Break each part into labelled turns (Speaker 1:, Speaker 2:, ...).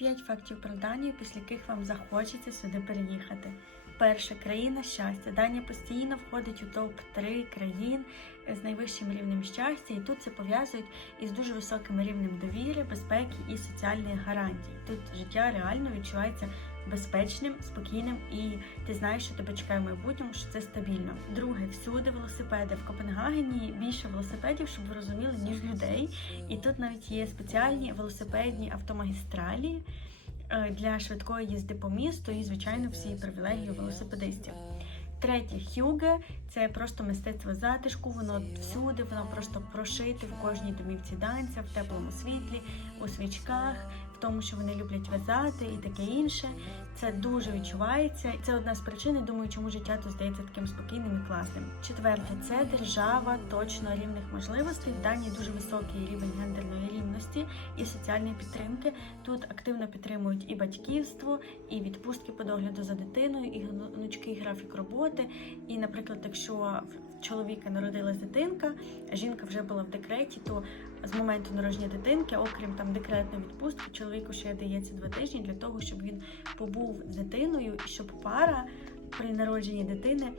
Speaker 1: 5 фактів про Данію, після яких вам захочеться сюди переїхати. Перша країна щастя. Данія постійно входить у топ-3 країн з найвищим рівнем щастя, і тут це пов'язують із дуже високим рівнем довіри, безпеки і соціальних гарантій. Тут життя реально відчувається безпечним, спокійним, і ти знаєш, що тебе чекає в майбутньому, що це стабільно. Друге, всюди велосипеди. В Копенгагені більше велосипедів, щоб ви розуміли, ніж людей. І тут навіть є спеціальні велосипедні автомагістралі е, для швидкої їзди по місту і, звичайно, всі привілегії велосипедистів. Третє хюге це просто мистецтво затишку. Воно всюди, воно просто прошите в кожній домівці данця, в теплому світлі, у свічках, тому, що вони люблять в'язати і таке інше. Це дуже відчувається. Це одна з причин, думаю, чому життя тут здається таким спокійним і класним. Четверте, це держава точно рівних можливостей. В Данії дуже високий рівень гендерної рівності і соціальної підтримки. Тут активно підтримують і батьківство, і відпустки по догляду за дитиною, і гнучкий графік роботи. І, наприклад, якщо в чоловіка народилась дитинка, жінка вже була в декреті, то з моменту народження дитинки, окрім там декретної відпустки, чоловіку ще дається два тижні для того, щоб він побув з дитиною і щоб пара при народженні дитини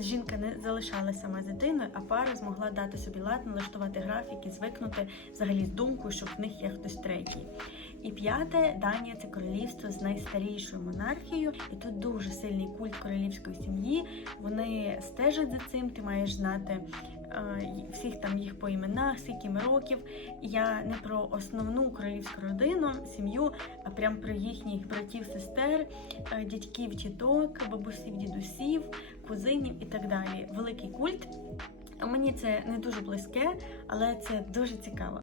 Speaker 1: жінка не залишалася сама з дитиною, а пара змогла дати собі лад, налаштувати графіки, звикнути взагалі з думкою, що в них є хтось третій. І п'яте, Данія це королівство з найстарішою монархією, і тут дуже сильний культ королівської сім'ї. Вони стежать за цим. Ти маєш знати е, всіх там їх по іменах, скільки років. Я не про основну королівську родину, сім'ю, а прям про їхніх братів, сестер, е, дядьків, тіток, бабусів, дідусів, кузинів і так далі. Великий культ. Мені це не дуже близьке, але це дуже цікаво.